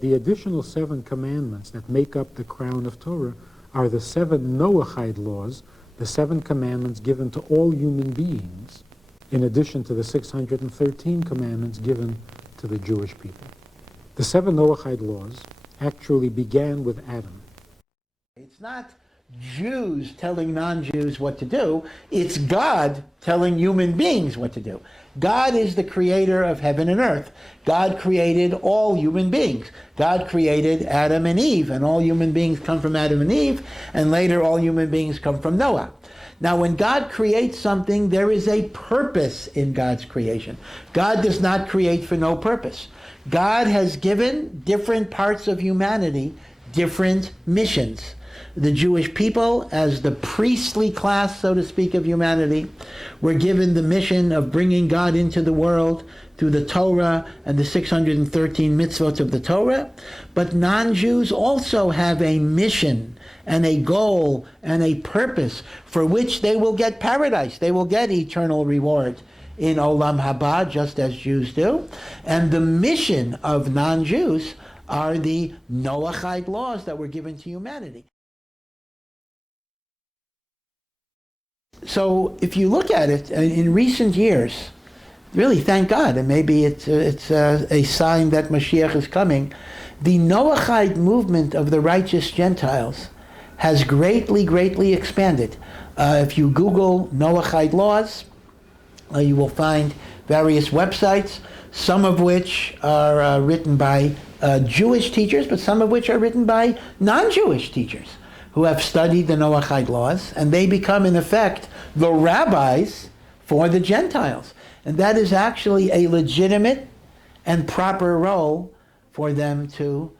The additional 7 commandments that make up the crown of Torah are the 7 Noahide laws, the 7 commandments given to all human beings, in addition to the 613 commandments given to the Jewish people. The 7 Noahide laws actually began with Adam. It's not Jews telling non-Jews what to do, it's God telling human beings what to do. God is the creator of heaven and earth. God created all human beings. God created Adam and Eve, and all human beings come from Adam and Eve, and later all human beings come from Noah. Now, when God creates something, there is a purpose in God's creation. God does not create for no purpose. God has given different parts of humanity different missions. The Jewish people, as the priestly class, so to speak, of humanity, were given the mission of bringing God into the world through the Torah and the 613 mitzvot of the Torah. But non-Jews also have a mission and a goal and a purpose for which they will get paradise. They will get eternal reward in Olam Haba, just as Jews do. And the mission of non-Jews are the Noahide laws that were given to humanity. So if you look at it, in recent years, really thank God, and maybe it's a sign that Mashiach is coming, the Noahide movement of the righteous Gentiles has greatly expanded. If you Google Noahide laws, you will find various websites, some of which are written by Jewish teachers, but some of which are written by non-Jewish teachers who have studied the Noahide laws, and they become, in effect, the rabbis for the Gentiles. And that is actually a legitimate and proper role for them to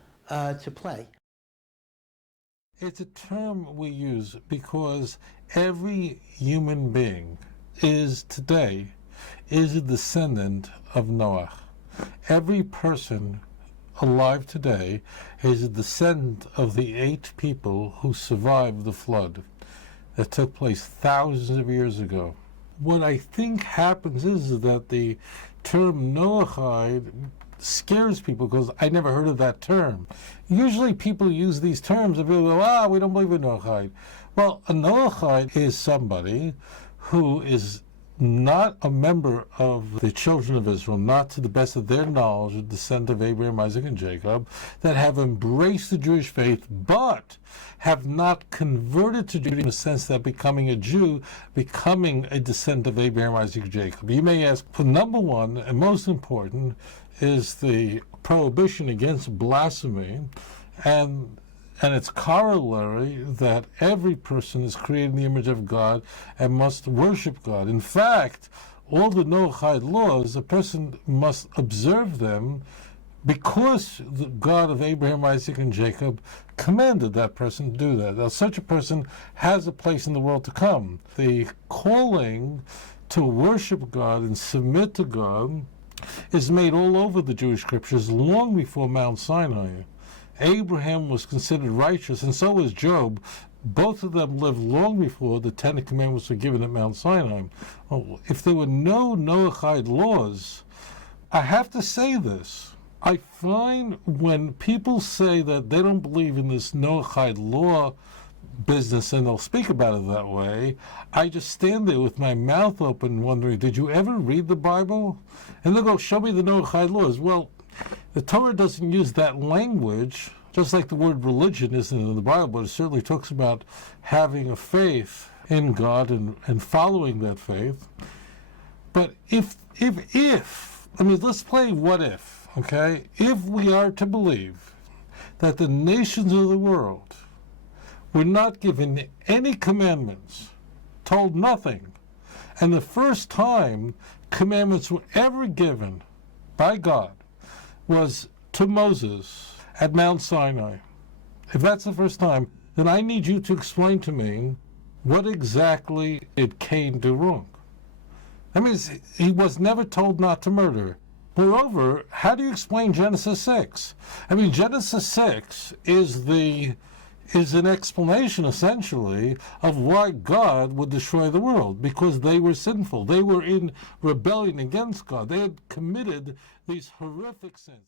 play. It's a term we use because every human being today is a descendant of Noah. Every person alive today is a descendant of the 8 people who survived the flood that took place thousands of years ago. What I think happens is that the term Noahide scares people because I never heard of that term. Usually people use these terms and people go, we don't believe in Noahide. Well, a Noahide is somebody who is not a member of the children of Israel, not to the best of their knowledge, a descendant of Abraham, Isaac, and Jacob, that have embraced the Jewish faith, but have not converted to Judaism in the sense that becoming a Jew, becoming a descendant of Abraham, Isaac, and Jacob. You may ask, number one, and most important, is the prohibition against blasphemy, and its corollary that every person is created in the image of God and must worship God. In fact, all the Noahide laws, a person must observe them because the God of Abraham, Isaac, and Jacob commanded that person to do that. Now, such a person has a place in the world to come. The calling to worship God and submit to God is made all over the Jewish scriptures long before Mount Sinai. Abraham was considered righteous, and so was Job. Both of them lived long before the 10 Commandments were given at Mount Sinai. Well, if there were no Noahide laws, I have to say this. I find when people say that they don't believe in this Noahide law business and they'll speak about it that way, I just stand there with my mouth open wondering, did you ever read the Bible? And they'll go, show me the Noahide laws. Well, the Torah doesn't use that language, just like the word religion isn't in the Bible, but it certainly talks about having a faith in God and following that faith. But if let's play what if, okay? If we are to believe that the nations of the world were not given any commandments, told nothing, and the first time commandments were ever given by God was to Moses at Mount Sinai. If that's the first time, then I need you to explain to me what exactly did Cain do wrong. That means he was never told not to murder. Moreover, how do you explain Genesis 6? Genesis 6 is an explanation, essentially, of why God would destroy the world, because they were sinful. They were in rebellion against God. They had committed these horrific sins.